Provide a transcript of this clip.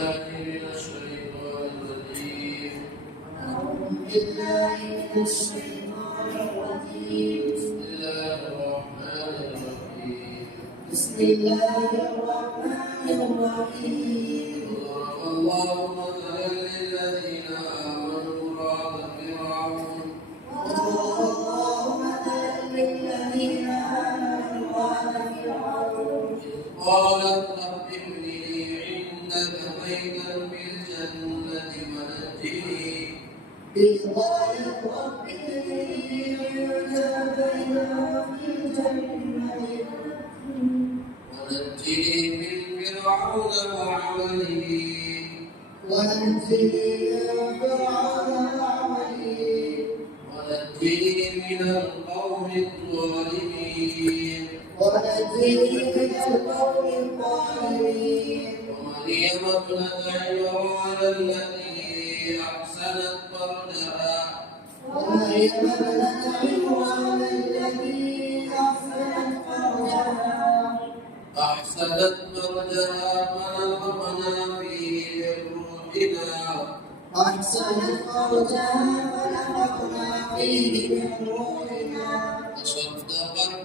من الشيطان الرجيم. أعوذ بالله من الشيطان الرجيم. بسم الله الرحمن الرحيم. بسم الله الرحمن الرحيم. ضرب الله مثلا للذين آمنوا امرأة فرعون. وضرب الله مثلا للذين آمنوا امرأة فرعون إذ قالت رب ابن لي عندك بيتا في الجنة إذ قالت رب ابن لي عندك بيتا في الجنة ونجني من فرعون وعمله ونجني من فرعون وعمله ونجني من القوم الظالمين. ونجني من القوم الظالمين. ومريم ابنة عمران التي أحسنت فرجها ومريم ابنة عمران التي أحسنت فرجها فنفخنا فيه من روحنا فيه من روحنا وصدقت